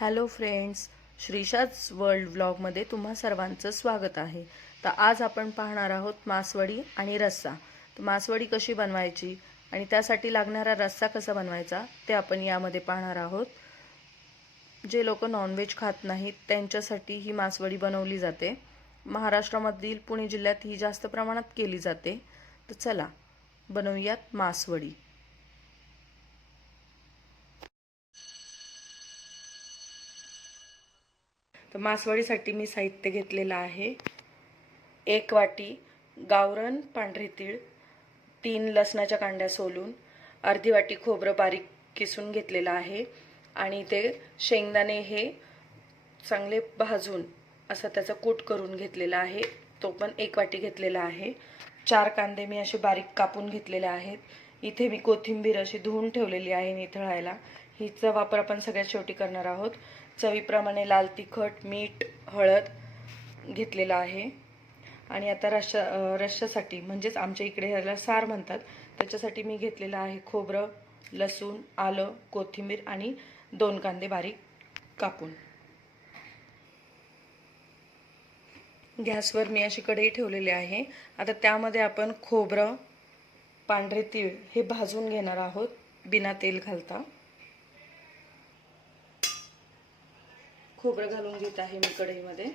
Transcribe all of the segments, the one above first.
Hello friends श्रीशाच world व्लॉगमध्ये तुम्हा सर्वांचं स्वागत आहे. तर आज आपण पाहणार आहोत मासवडी आणि रस्सा. तर मासवडी कशी बनवायची आणि त्यासाठी लागणारा रस्सा कसा बनवायचा ते आपण यामध्ये पाहणार आहोत. जे लोक नॉनव्हेज खात नाहीत त्यांच्यासाठी ही मासवडी बनवली जाते. महाराष्ट्रामधील पुणे जिल्ह्यात ही जास्त प्रमाणात केली जाते. तर चला बनवूयात मासवडी. तर मासवडीसाठी मी साहित्य घेतलेलं आहे. एक वाटी गावरण पांढरे तीळ तीन लसणाच्या कांड्या सोलून अर्धी वाटी खोबरं बारीक किसून घेतलेलं आहे आणि ते शेंगदाणे हे चांगले भाजून असं त्याचं कूट करून घेतलेला आहे. तो पण एक वाटी घेतलेला आहे. चार कांदे मी असे बारीक कापून घेतलेले आहेत. इथे मी कोथिंबीर अशी धुवून ठेवलेली आहे निथळायला. हिचा वापर आपण सगळ्यात शेवटी करणार आहोत. चवीप्रमाणे लाल तिखट मीठ हळद घेतलेलं आहे. आणि आता रश्शा रश्यासाठी म्हणजेच आमच्या इकडे ह्याला सार म्हणतात. त्याच्यासाठी मी घेतलेलं आहे खोबरं लसूण आलं कोथिंबीर आणि दोन कांदे बारीक कापून. गॅसवर मी अशी कढई ठेवलेली आहे. आता त्यामध्ये आपण खोबरं पांढरे तीळ हे भाजून घेणार आहोत बिना तेल घालता. खोबरं घालून घेत आहे मी कढईमध्ये.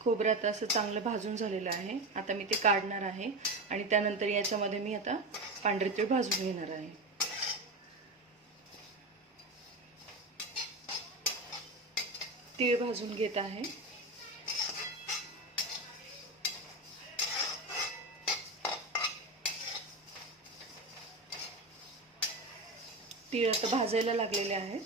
खोबरं आता असं चांगलं भाजून झालेलं आहे. आता मी ते काढणार आहे आणि त्यानंतर याच्यामध्ये मी आता पांढरे तीळ भाजून घेणार आहे. तीळ भाजून घेत आहे. तीळ आता भाजायला लागलेले आहे.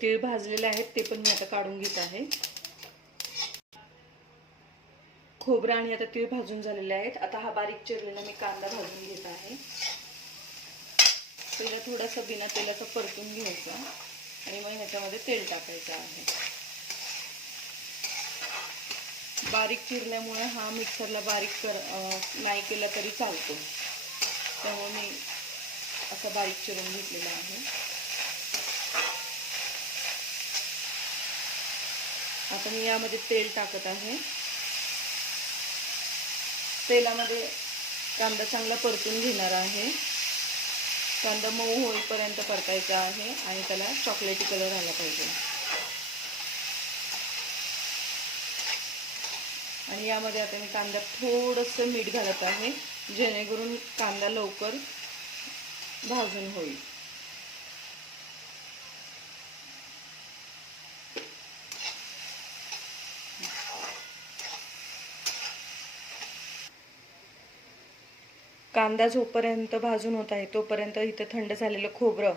तीळ भाजलेले आहेत ते पण मी आता काढून घेत आहे. खोबरं आणि आता तीळ भाजून झालेले आहेत. आता हा बारीक चिरलेला मी कांदा भाजून घेत आहे. पहिला थोडासा बिना तेलाचा परतून घ्यायचा आणि मग ह्याच्यामध्ये तेल टाकायचं आहे. बारीक चिरल्यामुळे हा मिक्सरला बारीक कर नाही केला तरी चालतो. त्यामुळे मी असा बारीक चिरून घेतलेला आहे. आता मी यामध्ये तेल टाकत आहे. तेलामध्ये कांदा चांगला परतून घेणार आहे. कांदा मऊ होईपर्यंत परतायचा आहे आणि त्याला चॉकलेटी कलर आला पाहिजे. आणि यामध्ये आता मी कांदा थोडंसं मीठ घालत आहे जेणेकरून कांदा लवकर भाजून होईल. कांदा जोपर्यंत भाजून होत आहे तोपर्यंत इथं थंड झालेलं खोबरं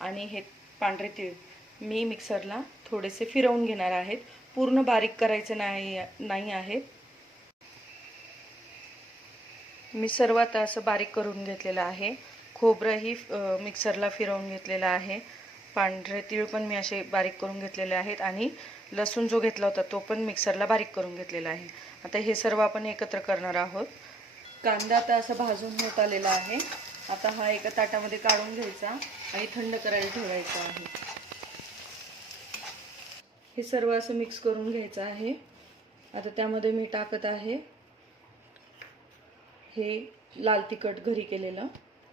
आणि हे पांढरे तीळ मी मिक्सरला थोडेसे फिरवून घेणार आहेत. पूर्ण बारीक करायचं नाही नाही आहेत मी सर्वात असं बारीक करून घेतलेलं आहे. खोबरंही मिक्सरला फिरवून घेतलेलं आहे. पांढरे तीळ पण मी असे बारीक करून घेतलेले आहेत आणि लसूण जो घेतला होता तो पण मिक्सरला बारीक करून घेतलेला आहे. आता हे सर्व आपण एकत्र करणार आहोत. कांदा आता असा भाजून होत आलेला आहे. आता हा एका ताटामध्ये काढून घ्यायचा आणि थंड करायला ठेवायचा आहे. हे सर्व असं मिक्स करून घ्यायचं आहे. आता त्यामध्ये मी टाकत आहे हे लाल तिखट घरी केलेलं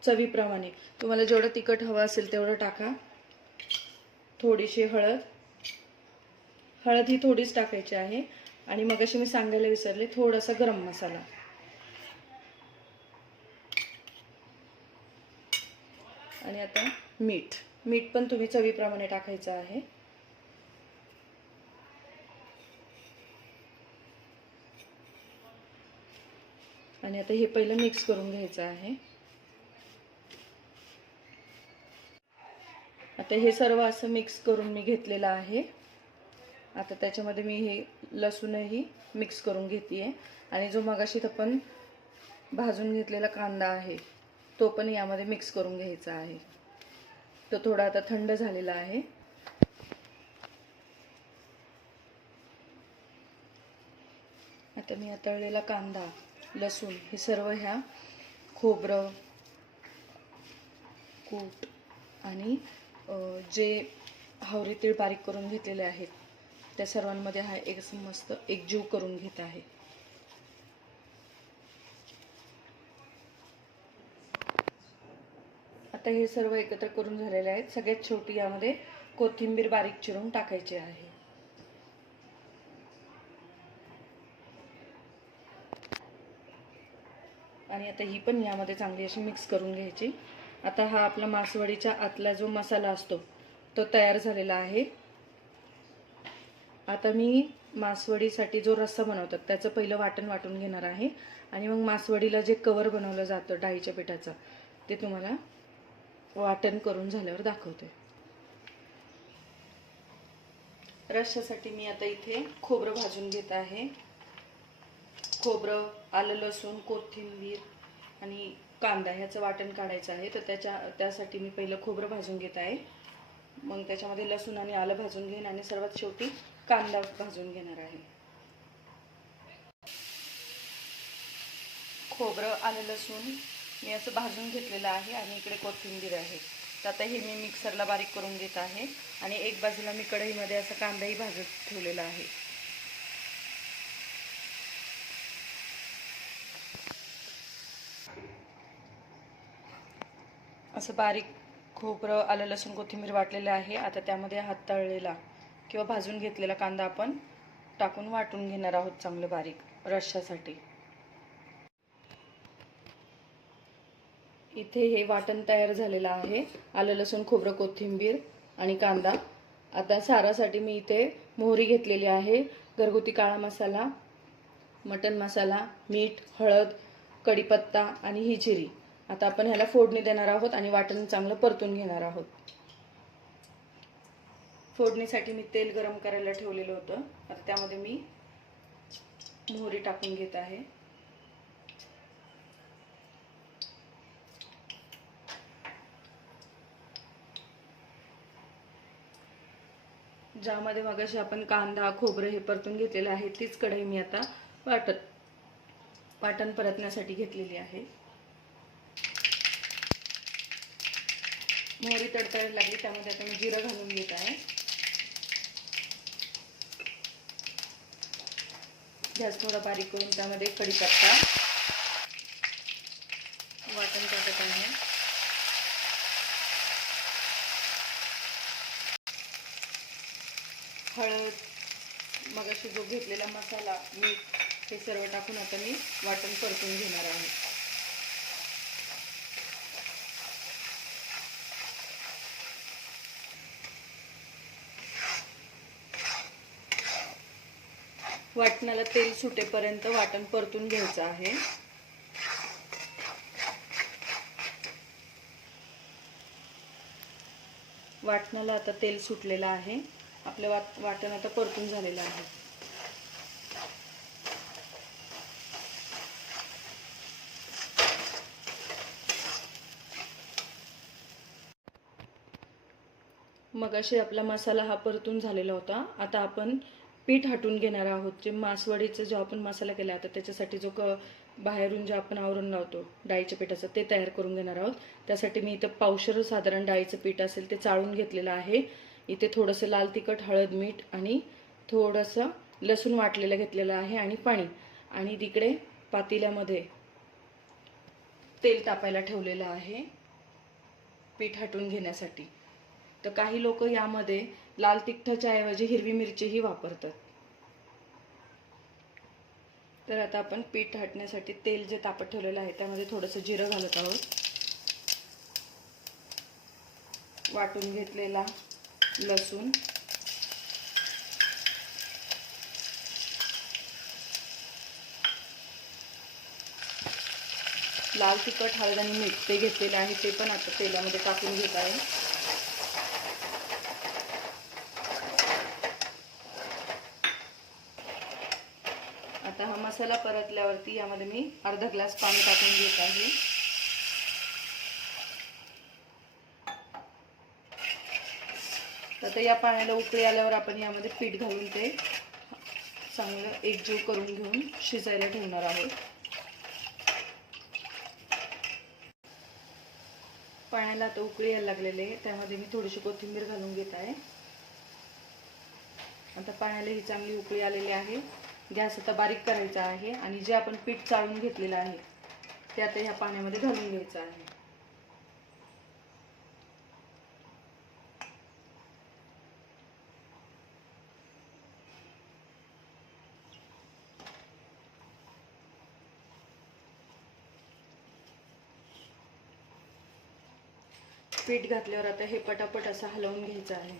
चवीप्रमाणे. तुम्हाला जेवढं तिखट हवं असेल तेवढं टाका. थोडीशी हळद. हळद ही थोडीच टाकायची आहे. आणि मग अशी मी सांगायला विसरले थोडासा गरम मसाला. आणि आता मीठ. मीठ पण तुम्ही चवीप्रमाणे टाकायचं आहे. आणि आता हे पहिलं मिक्स करून घ्यायचं आहे. आता हे सर्व असं मिक्स करून मी घेतलेलं आहे. आता त्याच्यामध्ये मी हे लसूणही मिक्स करून घेते आहे आणि जो मगाशी आपण भाजून घेतलेला कांदा आहे तो पण यामध्ये मिक्स करून घ्यायचा आहे. तो थोडा आता थंड झालेला आहे. आता मी तळलेला कांदा लसूण हे सर्व ह्या खोबरं कूट आणि जे हावरी तीळ बारीक करून घेतलेले आहेत त्या सर्वांमध्ये हा एक मस्त एकजीव करून घेत आहे. आता हे सर्व एकत्र करून झालेले आहेत. सगळ्यात शेवटी यामध्ये कोथिंबीर बारीक चिरून टाकायची आहे. आणि आता ही पण यामध्ये चांगली अशी मिक्स करून घ्यायची. आता हा आपला मासवडीच्या आतला जो मसाला असतो तो तयार झालेला आहे. आता मी मासवडीसाठी जो रस्सा बनवतात त्याचं पहिलं वाटण वाटून घेणार आहे. आणि मग मासवडीला जे कवर बनवलं जातं डाळीच्या पिठाचं ते तुम्हाला वाटण करून झाल्यावर दाखवते रश्यासाठी मी आता इथे खोबरं भाजून घेत आहे. खोबरं आलं लसूण कोथिंबीर आणि कांदा ह्याचं वाटण काढायचं आहे. तर त्याच्या त्यासाठी मी पहिलं खोबरं भाजून घेत आहे. मग त्याच्यामध्ये लसूण आणि आलं भाजून घेईन आणि सर्वात शेवटी कांदा भाजून घेणार आहे. खोबरं आलं लसूण मी असं भाजून घेतलेलं आहे आणि इकडे कोथिंबीर आहे. तर आता हे मी मिक्सरला बारीक करून घेत आहे आणि एक बाजूला मी कढईमध्ये असं कांदाही भाजत ठेवलेला आहे. असं बारीक खोबरं आलं लसूण कोथिंबीर वाटलेलं आहे. आता त्यामध्ये हात तळलेला किंवा भाजून घेतलेला कांदा आपण टाकून वाटून घेणार आहोत चांगलं बारीक रश्यासाठी इथे हे वाटण तयार झालेलं आहे. आलं लसूण खोबरं कोथिंबीर आणि कांदा. आता सारासाठी मी इथे मोहरी घेतलेली आहे. घरगुती काळा मसाला मटन मसाला मीठ हळद कढीपत्ता आणि ही जिरी. आता आपण ह्याला फोडणी देणार आहोत आणि वाटण चांगलं परतून घेणार आहोत. फोडणीसाठी मी तेल गरम करायला ठेवलेलं होतं. आता त्यामध्ये मी मोहरी टाकून घेत आहे. ज्यामध्ये मगाशी आपण कांदा खोबरं हे परतून घेतलेलं आहे तीच कढई मी आता वाटत वाटण परतण्यासाठी घेतलेली आहे. मोहरी तडतडायला लागली त्यामध्ये आता मी जिरं घालून घेत आहे. गॅस थोडा बारीक करून त्यामध्ये कढीपत्ता वाटण टाकत आहे हळद मगाशी जो घेतलेला मसाला मीठ हे सर्व टाकून आता मी वाटण परतून घेणार आहे. वाटणाला तेल सुटेपर्यंत वाटण परतून घ्यायचं आहे. वाटणाला आता तेल सुटलेलं आहे. आपलं वाट वाटण आता परतून झालेलं आहे. मग असे आपला मसाला हा परतून झालेला होता. आता आपण पीठ हटून घेणार आहोत. जे मासवडीचं जो आपण मसाला केला होता त्याच्यासाठी जो क बाहेरून जे आपण आवरून लावतो डाळीच्या पिठाचं ते तयार करून घेणार आहोत. त्यासाठी मी इथं पावशर साधारण डाळीचं पीठ असेल ते चाळून घेतलेलं आहे. इथे थोडंसं लाल तिखट हळद मीठ आणि थोडंसं लसूण वाटलेलं घेतलेलं आहे आणि पाणी. आणि तिकडे पातेल्यामध्ये तेल तापायला ठेवलेलं आहे. पीठ हटून घेण्यासाठी. तर काही लोक यामध्ये लाल तिखटाच्या ऐवजी हिरवी मिरचीही वापरतात. तर आता आपण पीठ हटण्यासाठी तेल जे तापत ठेवलेलं आहे त्यामध्ये थोडंसं जिरं घालत आहोत. वाटून घेतलेला लसूण. लाल तिखट हळद आणि मीठ ते घेतलेलं आहे ते पण आता तेलामध्ये टाकून घेत आहे. आता हा मसाला परतल्यावरती यामध्ये मी अर्धा ग्लास पाणी टाकून घेत आहे. तर आता या पाण्याला उकळी आल्यावर आपण यामध्ये पीठ घालून ते चांगलं एकजीव करून घेऊन शिजायला ठेवणार आहोत. पाण्याला आता उकळी यायला लागलेले आहे त्यामध्ये मी थोडीशी कोथिंबीर घालून घेत आहे. आता पाण्याला ही चांगली उकळी आलेली आहे. गॅस आता बारीक करायचा आहे आणि जे आपण पीठ चाळून घेतलेलं आहे ते आता ह्या पाण्यामध्ये घालून घ्यायचं आहे. पीठ घातल्यावर आता हे पटापट असं हलवून घ्यायचं आहे.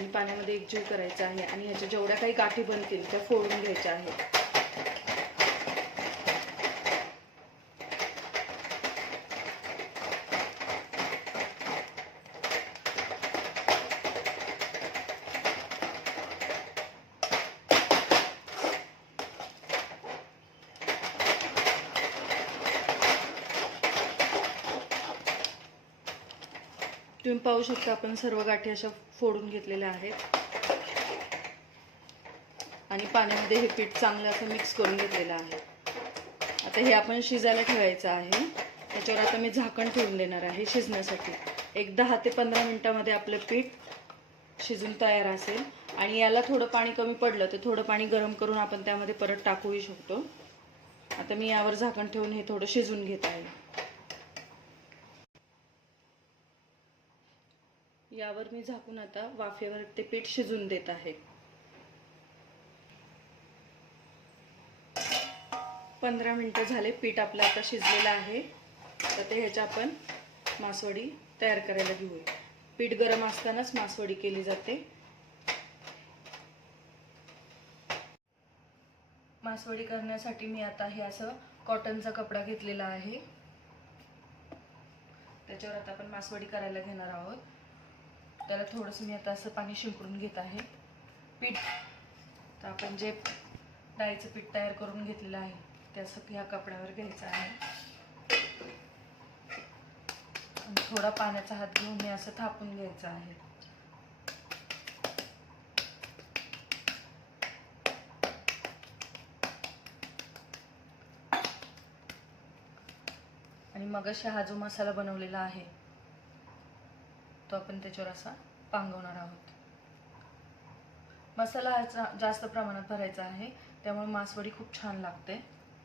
आणि पाण्यामध्ये एकजीव करायचा आहे आणि ह्याच्या जेवढ्या काही गाठी बनतील त्या फोडून घ्यायच्या आहेत. तुम्ही पाहू शकता आपण सर्व गाठी अशा फोडून घेतलेल्या आहेत. आणि पाण्यामध्ये हे पीठ चांगलं असं मिक्स करून घेतलेलं आहे. आता हे आपण शिजायला ठेवायचं आहे. त्याच्यावर आता मी झाकण ठेवून देणार आहे शिजण्यासाठी. एक दहा ते पंधरा मिनटामध्ये आपलं पीठ शिजून तयार असेल. आणि याला थोडं पाणी कमी पडलं तर थोडं पाणी गरम करून आपण त्यामध्ये परत टाकूही शकतो. आता मी यावर झाकण ठेवून हे थोडं शिजून घेत आहे. यावर मी झाकून आता वाफेवर ते पीठ शिजून देत आहे. पंधरा मिनटं झाले पीठ आपलं आता शिजलेलं आहे. तर ते ह्याच्या आपण मासवडी तयार करायला घेऊया. पीठ गरम असतानाच मासवडी केली जाते. मासवडी करण्यासाठी मी आता हे असं कॉटनचा कपडा घेतलेला आहे. त्याच्यावर आता आपण मासवडी करायला घेणार आहोत. त्याला थोडंसं मी आता असं पाणी शिंपडून घेत आहे. पीठ. तर आपण जे डाळीचं पीठ तयार करून घेतलेलं आहे त्याचं ह्या कपड्यावर घ्यायचं आहे. थोडा पाण्याचा हात घेऊन हे असं थापून घ्यायचं आहे. आणि मग हा जो मसाला बनवलेला आहे तो आपण त्याच्यावर असा पांगवणार आहोत. मसाला ह्याचा जास्त प्रमाणात भरायचा आहे. त्यामुळे मासवडी खूप छान लागते.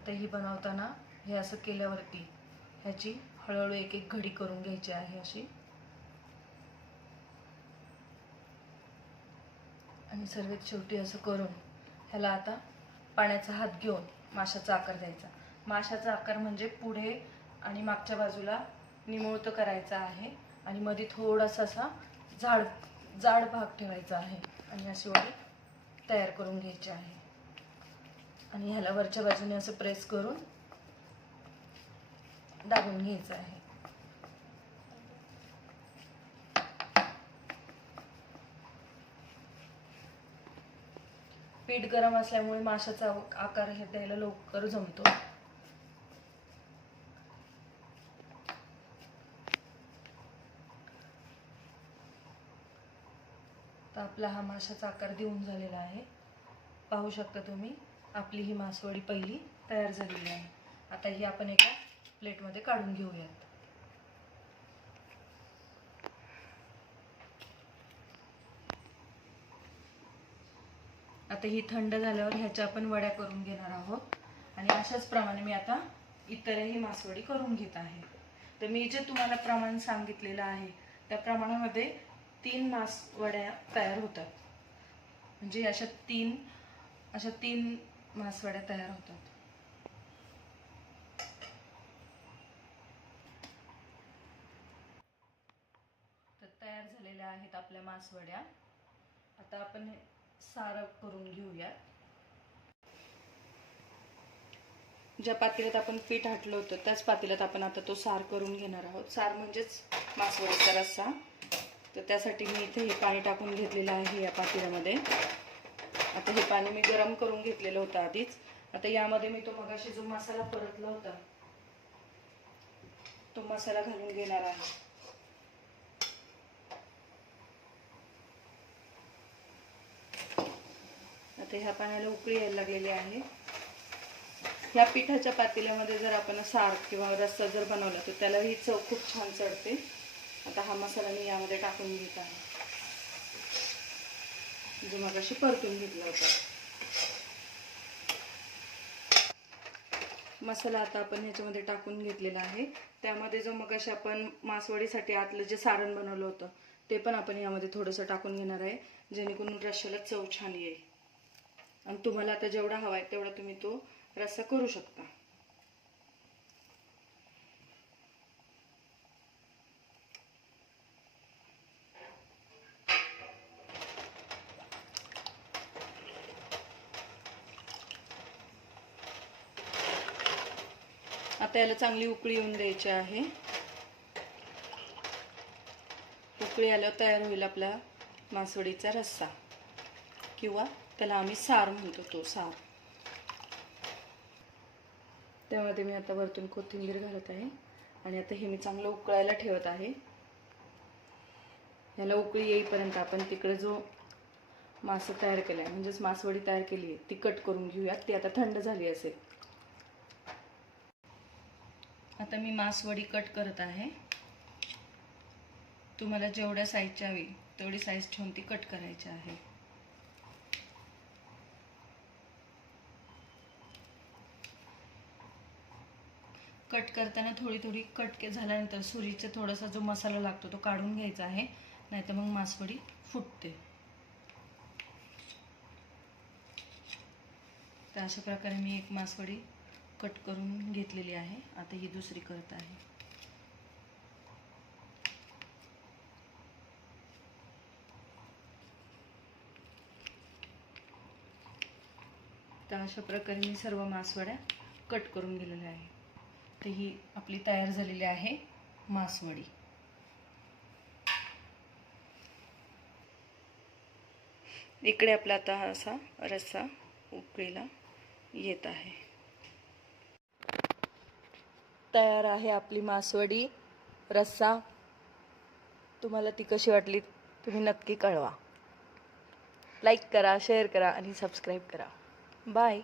तर ही बनवताना हे असं केल्यावरती ह्याची हळूहळू एक एक घडी करून घ्यायची आहे अशी. आणि सर्वात शेवटी असं करून ह्याला आता पाण्याचा हात घेऊन माशाचा आकार द्यायचा. माशाचा आकार म्हणजे पुढे आणि मागच्या बाजूला निमुळतं करायचा आहे. आणि मध्ये थोडासा असा जाड जाड भाग ठेवायचा आहे. आणि अशी वडी तयार करून घ्यायची आहे. आणि ह्याला वरच्या बाजूने असं प्रेस करून दाबून घ्यायचं आहे. पीठ गरम असल्यामुळे माशाचा आकार हे द्यायला लवकर जमतो. तर आपला हा माशाचा आकार देऊन झालेला आहे. पाहू शकता तुम्ही आपली ही मासवडी पहिली तयार झालेली आहे. आता ही आपण एका प्लेटमध्ये काढून घेऊयात. आता ही थंड झाल्यावर ह्याच्या आपण वड्या करून घेणार आहोत. आणि अशाच प्रमाणे मी आता इतरही मासवडी करून घेत आहे. तर मी जे तुम्हाला प्रमाण सांगितलेलं आहे त्या प्रमाणामध्ये तीन मास वड्या तयार होतात. म्हणजे अशा तीन अशा तीन मासवड्या तयार होतात. तर तयार झालेल्या आहेत आपल्या मासवड्या आता आपण सारं करून घेऊयात. ज्या पातेल्यात आपण पीठ हाटलं होतं त्याच पातेल्यात आपण आता तो सार करून घेणार आहोत. सार म्हणजेच मासवड्याचा रस्सा. तर त्यासाठी मी इथे हे पाणी टाकून घेतलेलं आहे या पातेल्यामध्ये आता हे पाणी मी गरम करून घेतलेलं होतं आधीच. आता यामध्ये मी तो मगाशी जो मसाला परतला होता तो मसाला घालून घेणार आहे. आता ह्या पाण्याला उकळी यायला लागलेली आहे. ह्या पिठाच्या पातेल्यामध्ये जर आपण सार किंवा रस्सा जर बनवला तर त्याला ही चव खूप छान चढते. आता हा मसाला मी यामध्ये टाकून घेत आहे. जो मगाशी परतून घेतला होता. मसाला आता आपण ह्याच्यामध्ये टाकून घेतलेला आहे. त्यामध्ये जो मगाशी आपण मासवडीसाठी आतलं जे सारण बनवलं होतं ते पण आपण यामध्ये थोडंसं टाकून घेणार आहे. जेणेकरून रश्याला चव छान येईल. आणि तुम्हाला आता जेवढा हवा आहे तेवढा तुम्ही तो रस्सा करू शकता. आता याला चांगली उकळी येऊन द्यायची आहे. उकळी आल्यावर तयार होईल आपला मासवडीचा रस्सा. किंवा त्याला आम्ही सार म्हणतो तो सार. त्यामध्ये मी आता वरतून कोथिंबीर घालत आहे. आणि आता हे मी चांगलं उकळायला ठेवत आहे. याला उकळी येईपर्यंत आपण तिकडे जो मासं तयार केला आहे म्हणजेच मासवडी तयार केली आहे ती कट करून घेऊयात. ती आता थंड झाली असेल. आता मी मासवडी कट करत आहे. तुम्हाला जेवढ्या साईजची हवी तेवढी साईज ठेवून ती कट करायची आहे. कट करताना थोडी थोडी कट के झाल्यानंतर सुरीचा थोडासा जो मसाला लागतो तो काढून घ्यायचा आहे. नाहीतर मग मासवडी फुटते. तर अशा प्रकारे मी एक मासवडी कट करून घेतलेली आहे. आता ही दुसरी करत आहे. तर अशा प्रकारे मी सर्व मासवड्या कट करून गेलेल्या आहे. तर ही आपली तयार झालेली आहे मासवडी. इकडे आपला आता असा रस्सा उकळीला येत आहे. तयार आहे आपली मासवडी. रस्सा. तुम्हाला ती कशी वाटली तुम्ही नक्की कळवा. लाईक करा शेअर करा आणि सबस्क्राईब करा. बाय